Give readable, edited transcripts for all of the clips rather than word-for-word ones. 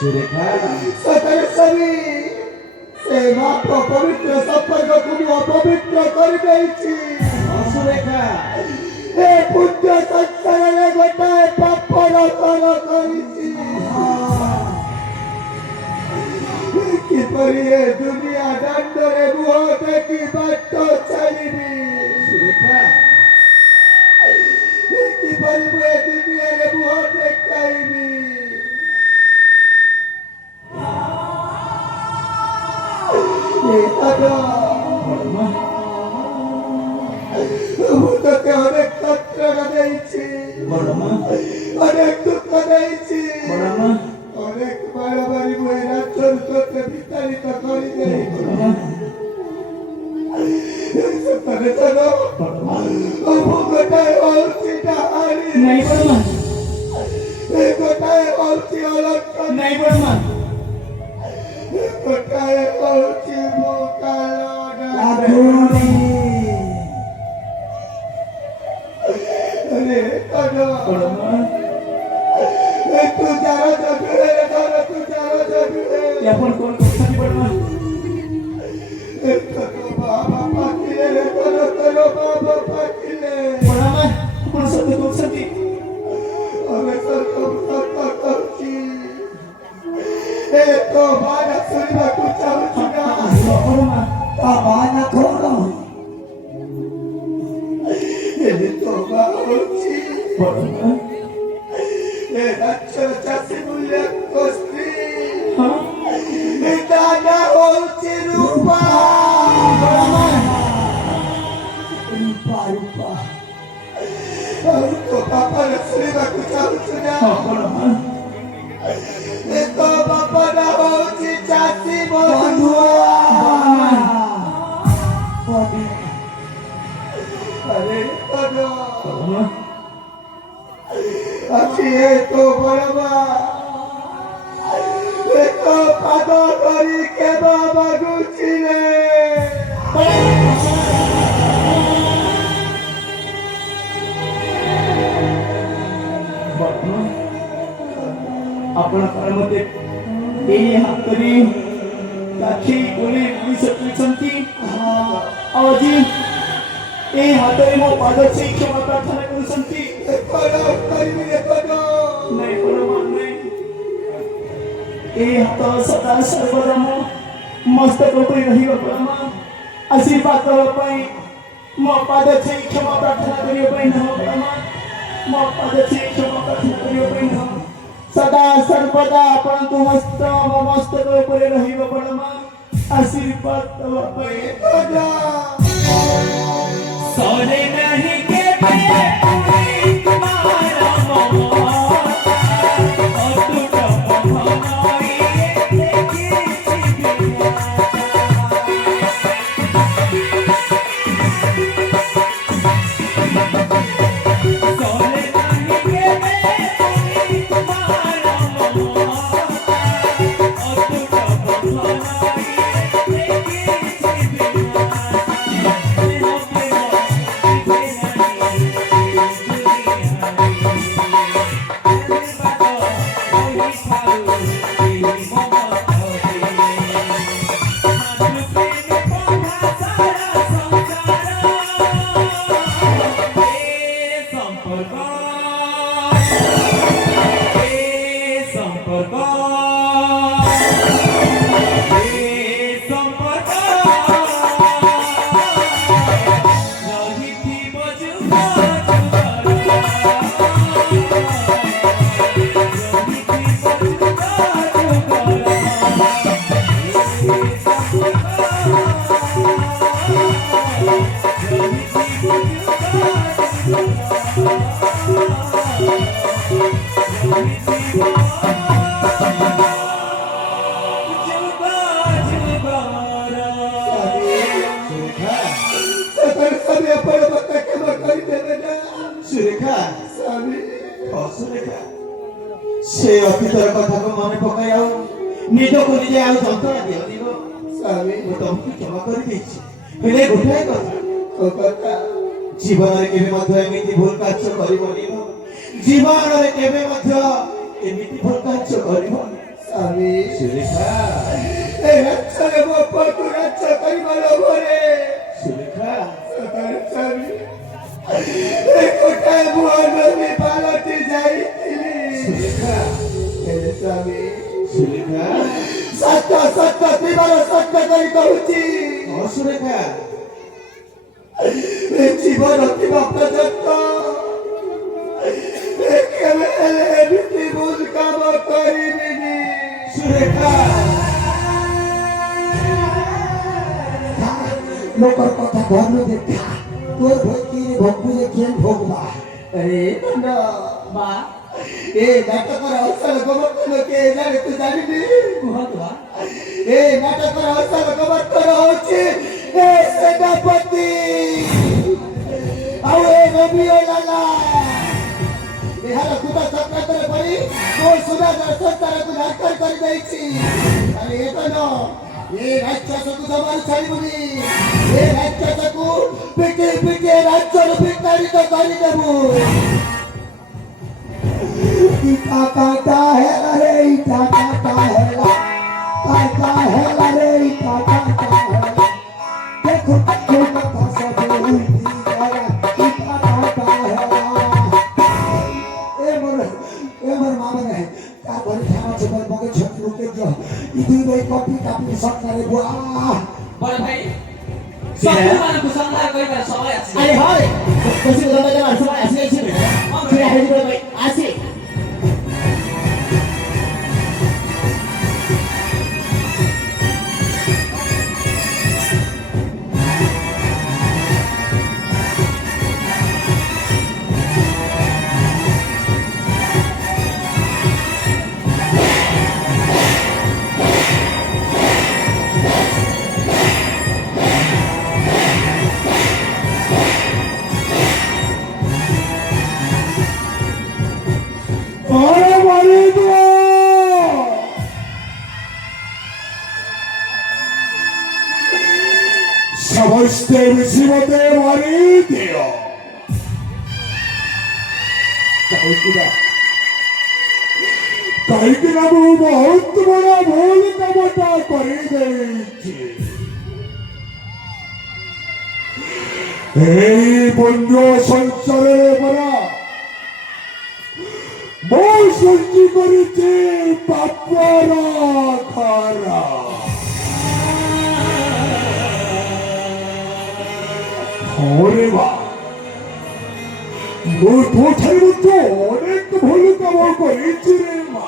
सुरेखा सतरे सभी से मात्र पवित्र संपर्क को अपवित्र कर देछि सुरेखा ए पुण्य संसार रे गोटाए पाप रतन करिछि किपरि ए दुनिया दंडरे मुह देखि बाट चलिबि सुरेखा किपरि ए दुनिया रे मुह देखाइबि তোকে অনেক যন্ত্রণা দিয়েছি অনেক দুঃখ দিয়েছি অনেক বাড়াবাড়ি বইরা চোর তোকে বিতাড়িত করে দিয়েছি চলো গোটায় অলসি ডাহারি গোটায় অলসি অলক্ষণ গোটায় অলসি মোকালো तू जारा जबे रे तारा तू जारा जबे या पण कोण कोणती पडमा तो बाबा पाकिले रे तारा बाबा पाकिले पडमा कोण सत्य कोणती अरे सर करची ए तो बाना सुरीबा तू चालू चुका पडमा ता बाना थोडा ए तो बाची पडमा ए अच्छा चासी मुल्य कोस्त्री ए दाना होची रूपा रूपा तो पापा रसली बाकू चालू चुना ए तो पापा ना होची चासी बंधुआ अरे तो अच्छी है तो बड़वा तो पादो करी के बाबा गुची रे आपण परमते ए हातरी काठी कोले विसर्जनती आजी ए हातरी मो पादचे क्षमा प्रार्थना करूसंती करो करी रे करो नाही परम नाही ए हात सदा सर्वदा मो मस्तक उपरी रहिबा परम आशीर्वाद देबा पई मो पादचे क्षमा प्रार्थना करियो पई न परम मो पादचे क्षमा प्रार्थना करियो पई न सदा सर्वदा परंतु मस्तक उपरी रहिबा परम आशीर्वाद देबा पई करो सोने नहीं के पे तुम्हारा मोह और तू तो भनाई देखी सोने नहीं के पे तुम्हारा मोह और तू तो भनाई देखी सुरेखा सुरेखा से अतीतर कथा को मन पकाई आउ निज को निजे आउ जंतरा दियो दिनो स्वामी मु तुमको क्षमा कर देछि हेले गोठाए कथा जीवन रे केबे मध्य एमिति भूल कार्य करिबोनी जीवन रे केबे मध्य एमिति भूल कार्य करिबोनी ସ୍ୱାମୀ ସୁଲେଖା ଏ ରାଜ୍ୟରେ ମୋ ପୁଅକୁ ରାଜ୍ୟ କରିବା ଲୋଭରେ ସୁଲେଖା ସ୍ୱାମୀ ଏ ଗୋଟାଏ ଭୁବନୀ ପାଲଟି ଯାଇଥିଲି ସୁଲେଖା ହେଲେ ସ୍ୱାମୀ ସୁଲେଖା ସତ୍ୟ ସତ୍ୟ ବିବାର ସତ୍ୟ କରି କହୁଛି ସୁଲେଖା ଏ ଜୀବନ ଥିବା ପର୍ଯ୍ୟନ୍ତ କେବେ ହେଲେ ଏମିତି ଭୁଲ କାମ କରିବିନି ସୁଲେଖା লোকের কথা ধর্ম দেখা তোর ভক্তি ভক্তি দেখে ভোগবা আরে না মা এ নাটকের অসল গোবর্ধন কে জানে তুই জানিনি କୁହନ୍ତୁ ମା ଏ ନାଟକର ଅସଲ ଗୋବର୍ଧନ ହଉଛି ଏ ସେନାପତି ଆଉ ଏ ରବିଓ ଲାଲା ଏହାର କୁଟ ଚକ୍ରାନ୍ତରେ ପଡ଼ି ମୋ ସୁନାର ସଂସାରକୁ ନାଟକ କରିଦେଇଛି ଆରେ ଏ ତ ଏ ରାକ୍ଷସକୁ ଜମାରୁ ଛାଡ଼ିବୁନି ଏ ରାକ୍ଷସକୁ ପିଟି ପିଟି ରାଜ୍ୟରୁ ବିତାଡ଼ିତ କରିଦେବୁ ইটা কাটা হেলা রে ইটা কাটা হেলা কাটা হেলা রে ইটা কাটা হেলা দেখো দেখো কথা সব উল্টি গয়া ইটা কাটা হেলা এমর মামা নাই তারপরে থানা ছোট বকে ছোট লোকে দিও ইদুই বই কপি কাপি সরকারে বুয়া ବଡ଼ ଭାଇ ସବୁମାନଙ୍କୁ ସଂହାର କରିବାର ସମୟ ଆସିଛି আরে হয় বসি কথা দেওয়ার সময় আসে গেছে ফিরে হাজির ভাই আসে আরে মারি দিও সমস্ত মুসিবতে মারি দিও কাহিঁকি না ମୁଁ ବହୁତ ବଡ଼ ଭୁଲ କାମଟା କରିଦେଇଛି এই বন্য ସଂସାରରେ ପରା ମୁଁ ସୃଷ୍ଟି କରିଛି ପାପର ଘର ହରେ ବା ମୁଁ ତୋଠାରୁ ମଧ୍ୟ ଅନେକ ଭଲ କାମ କରିଛି ରେ ମା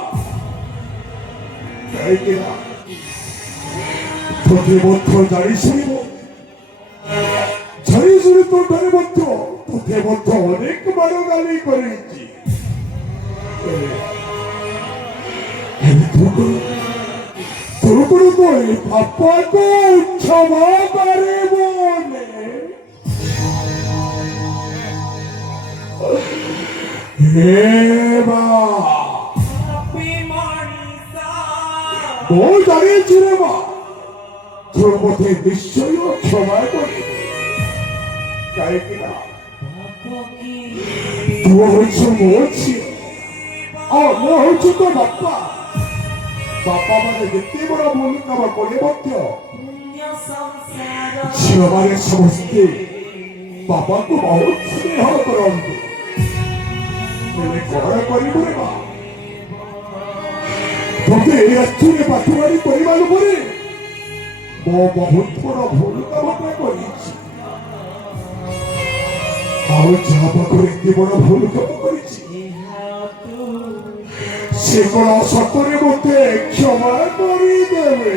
କାହିଁକି ନା ତୋତେ ମଧ୍ୟ ଜାଣି ଶୁଣିବ ଜାଣି ଶୁଣି ତୋଠାରେ ମଧ୍ୟ ତୋତେ ମଧ୍ୟ ଅନେକ ବାର ଗାଳି କରିଛି ତୁକୁడు ତୋଳି ପାପକୁ କ୍ଷମା କରିବନି ହେ ମା ମୁଁ ଜାଣିଛି ରେ ମା ତୁ ମୋତେ ନିଶ୍ଚୟ କ୍ଷମା କରିବୁ କାହିଁକି ନା ତୁ ହଉଛୁ ମୋ ଝିଅ ମୁଁ ହଉଛି ତୋ ବାପା ବାପା ମାନେ ଯେତେ ବଡ଼ ଭୂମି କାମ କଲେ ମଧ୍ୟ ଝିଅମାନେ ସମସ୍ତେ ବାପାକୁ ବହୁତ ସ୍ନେହ କରନ୍ତି ହେଲେ କଣ କରିବୁ ରେ ମା ତୋତେ ଏ ରାଜ୍ୟରେ ପାଠବାଡ଼ି କରିବା ପରେ ମୁଁ ବହୁତ ବଡ଼ ଭୁଲ କାମଟା କରିଛି ଆଉ ଯାହା ପାଖରେ ଏତେ ବଡ଼ ଭୁଲ କାମ କରିଛି ସେ କଣ ସତରେ ମୋତେ କ୍ଷମା କରିଦେବେ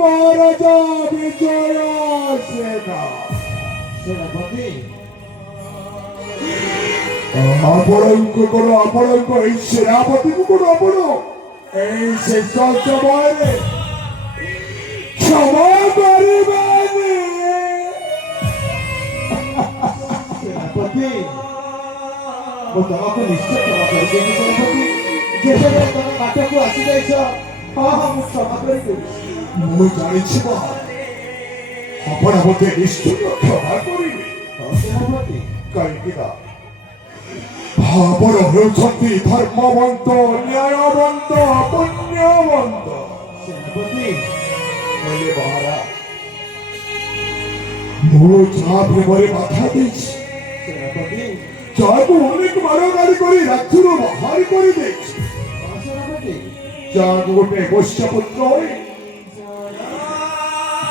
ମହାରାଜା ବିଜୟ ସେନା ସେନାପତି ଆପଣଙ୍କୁ କଣ ଆପଣଙ୍କ ଏଇ ସେନାପତିକୁ କଣ ଆପଣ ଏଇ ଶେଷ ସମୟରେ କ୍ଷମା କରିବେନି ସେନାପତି ମୁଁ ତମକୁ ନିଶ୍ଚୟ କ୍ଷମା କରିଦେବି ସେନାପତି ଯେତେବେଳେ ତମେ ବାଟକୁ ଆସିଯାଇଛ ହଁ ମୁଁ କ୍ଷମା କରିଦେବି ମୁଁ ଜାଣିଛି ମା ଆପଣ ମୋତେ ନିଶ୍ଚୟ କ୍ଷମା କରିବେ ସେନାପତି କାହିଁକି ନା ଭାବର ହେଉଛନ୍ତି ଧର୍ମବନ୍ତ ନ୍ୟାୟବନ୍ତ ପୁଣ୍ୟବନ୍ତ। ସେନାପତି କହିଲେ ମହାରାଜ। ମୁଁ ଯାହା ପ୍ରେମରେ ବାଧା ଦେଇଛି, ସେନାପତି ଯାହାକୁ ଅନେକ ମାରଗାଡ଼ି କରି ରାଜ୍ୟରୁ ବାହାର କରିଦେଇଛି, ସେନାପତି ଯାହାକୁ ଗୋଟେ ବୈଶ୍ୟପୁତ୍ର ହୋଇ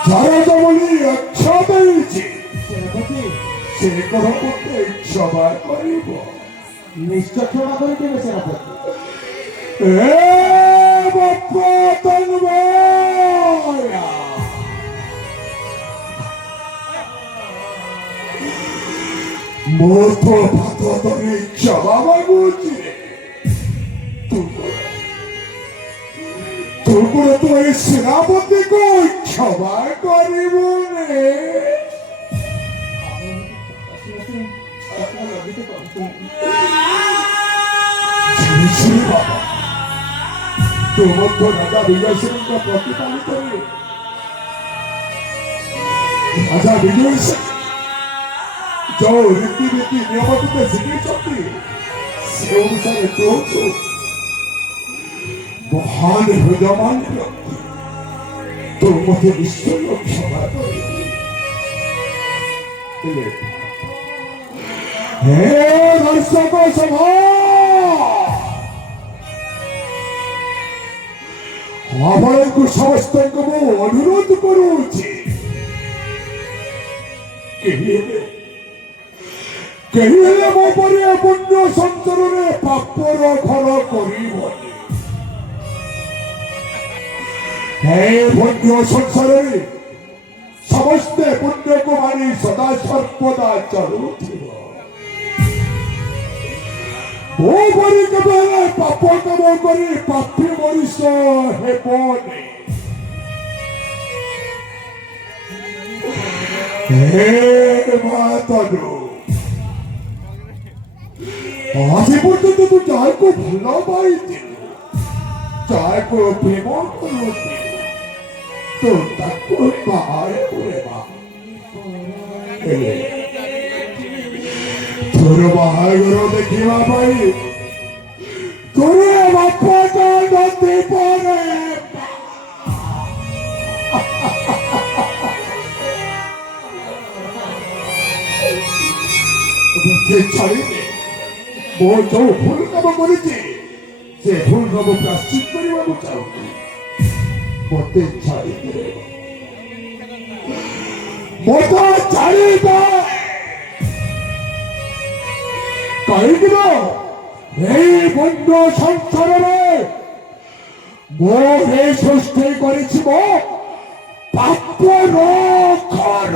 ଜାରଜ ବୋଲି ଆଖ୍ୟା ଦେଇଛି, ସେନାପତି ସେ କଣ ମୋତେ କ୍ଷମା କରିବ? ନିଶ୍ଚୟ କ୍ଷମା କରିଦେବେ ସେନାପତି। ଏ ବାପା ତନ୍ମୟ, ମୁଁ ତୋ ପାଦ ଧରି କ୍ଷମା ମାଗୁଛି। ତୁ କଣ ତୁ ଏ ସେନାପତିକୁ କ୍ଷମା କରିବୁନି? ଶ୍ରୀ ବାବା, ତୁ ମଧ୍ୟ ରାଜା ବିଜୟ ସିଂହଙ୍କ ପ୍ରତିପାଳିତରେ ରାଜା ବିଜୟ ସିଂହ ଯୋଉ ରୀତିନୀତି ନିୟମ ତତେ ଶିଖେଇଛନ୍ତି, ସେ ଅନୁସାରେ ତୁ ହଉଛୁ ମହାନ ହୃଦୟମାନ ବ୍ୟକ୍ତି। ତୁ ମୋତେ ନିଶ୍ଚୟ କ୍ଷମା କରିବୁ। ହେ ଦର୍ଶକ ସଭା, ଆପଣଙ୍କୁ ସମସ୍ତଙ୍କୁ ମୁଁ ଅନୁରୋଧ କରୁଛି, କେହି ହେଲେ ମୋ ପରି ପୁଣ୍ୟ ସଂସାରରେ ପାପର ଘର କରିବନି। ହେ ପୁଣ୍ୟ ସଂସାରରେ ସମସ୍ତେ ପୁଣ୍ୟକୁ ମାନି ସଦା ସର୍ବଦା ଚଳୁଥିବ। ମୋ ପରି କେବେ ହେଲେ ପାପ କାମ କରି ପାପୀ ମଣିଷ ହେବନି। ହେ ମାତନୁ, ଆଜି ପର୍ଯ୍ୟନ୍ତ ତୁ ଯାହାକୁ ଭଲ ପାଇଥିଲୁ, ଯାହାକୁ ପ୍ରେମ କରୁଥିଲୁ, ତୁ ତାକୁ ବାହାହେବା। ତୋର ବାହାଘର ଦେଖିବା ପାଇଁ ତୋର ବାପା ନଦୀ ପରେ ଛାଡ଼ିଦେ। ମୁଁ ଯୋଉ ଭୁଲ କାମ କରିଛି, ସେ ଭୁଲ କାମ ପ୍ରାଶ୍ଚିତ କରିବାକୁ ଚାହୁଁଛି। ମୋତେ ଛାଡ଼ିଦେ, ମୋତେ ଛାଡ଼ିଦେ। କାହିଁକି ନା ଏଇ ବନ୍ୟ ସଂସାରରେ ମୁଁ ଏ ସୃଷ୍ଟି କରିଛି ମୋ ପାପର ଘର।